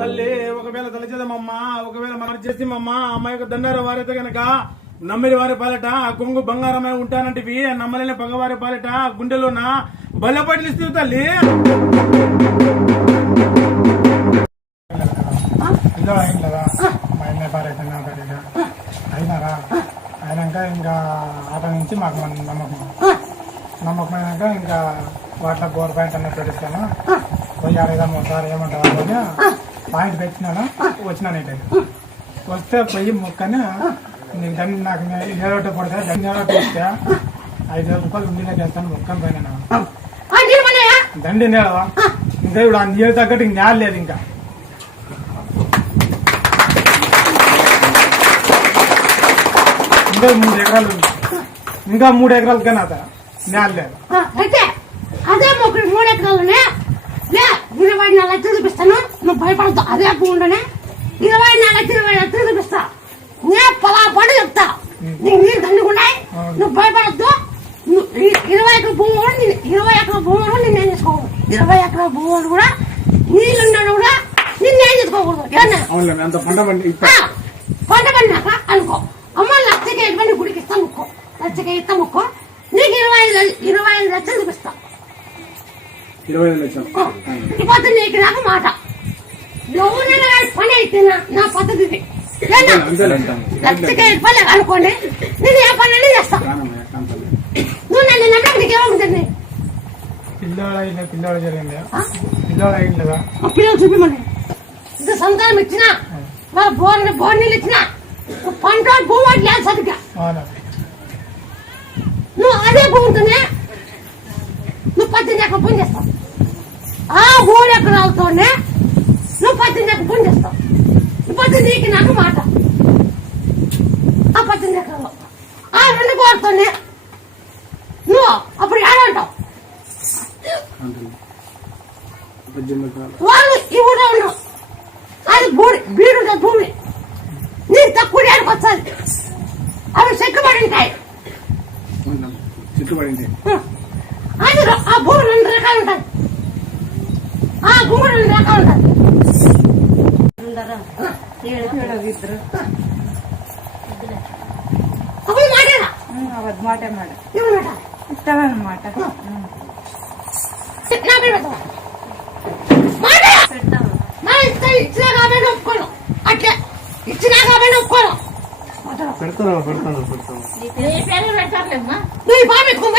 తల్లి ఒకవేళ తలచేదమ్మా, ఒకవేళ మనం చేసి అమ్మాయి యొక్క దండార వారైతే గనక నమ్మిడి వారి పాలట కొంగు బంగారమై ఉంటానంటివి, నమ్మలేని పగవారి పాలట గుండెలోన బలపడి ఇస్తుంది తల్లి. ఇదో అయింది కదా మా అన్న పారైతే నా పారైతే అయినారా అయినాక ఇంకా ఆట నుంచి మాకు నమ్మకమైనాక ఇంకా వాటిలో బోర్ పాయింట్ అన్న పెట్టిస్తాను పోయి ఆడేదాము ఒకసారి ఏమంటారు అని పాయింట్ పెట్టినాను. వచ్చినాను ఇటు వస్తే పోయి మొక్కని నీకు దండి నాకు ఏడోటి పడితే దండి ఏడోటి వస్తే 5,000 రూపాయలు ఉండిలోకి వేస్తాను మొక్కని పైన దండి నేడవా ఇంకా ఇప్పుడు ఆ నీళ్ళు తగ్గట్టు ఇంక నేల లేదు. ఇంకా ఇంకా 3 ఎకరాలు ఉంది, ఇంకా 3 ఎకరాలు కానీ అత నేల లేదు. అదే 3 ఎకరాలునే 24 లక్షలు చూపిస్తాను, నువ్వు భయపడతావు. అదే భూమిలోనే 24 లక్షలు చూపిస్తా, నే పలాపడి చెప్తా. నీకు నీళ్ళు దండుకున్నాయి, నువ్వు భయపడద్దు. 20 ఎకరాల భూమి కూడా 20 ఎకరాల భూమి కూడా నిన్నేం చేసుకోకూడదు. 20 ఎకరాల భూములు కూడా నీళ్ళున్నాడు కూడా నిన్నేం చేసుకోకూడదు. పంట పండినాక అనుకో అమ్మ లక్షకి ఎటువంటి గుడికి ఇస్తా ముక్కో, లక్షకి ఇస్తా ముక్కో, నీకు 25 లక్షలు చూపిస్తా. 25 లక్షలు ఇప్పుడు నీకు నాకు మాట ఎవరైనా పని అయితే నా పద్ధతి లక్షకి పని అనుకోండి, నేను ఏ పని అనేది చేస్తా. నువ్వు నన్ను నమ్మకం నీకేమవుతుంది? పిల్లలు జరిగింది పిల్లలు అయింది కదా పిల్లలు చూపిమని ఇది సంతానం ఇచ్చినా బోర్ నీళ్ళు ఇచ్చినా పంట భూమి లేదు సరిగ్గా. నువ్వు అదే భూమితోనే నువ్వు 18 ఎకరాలు పని చేస్తావు. ఆ 3 ఎకరాలతోనే నువ్వు 18 ఎకరాలు పని చేస్తావు. ఇప్పుడు నీకు నాకు మాట ఆ 18 ఎకరాలు ఆ 2 కోట్లతోనే నువ్వు అప్పుడు ఏమంటావు? వాళ్ళు ఈ ఊళ్ళో ఉన్నావు, అది బీడు భూమి నీకు తక్కువ ఏడుకు వస్తుంది. అవి చెక్కుబడి ఉంటాయి. అది ఆ భూమి 2 రకాలు ఉంటాయి. ఆ భూమి 2 రకాలు ఉంటాయి. అప్పుడు మాటేనా మాట ఇస్తామన్నమాట. నా పేరు ఇచ్చినా కాబట్టి ఒప్పుకోను, అట్లే ఇచ్చినా కాబట్టి ఒప్పుకోను. పెడతాను నువ్వు బాగా ఎక్కువ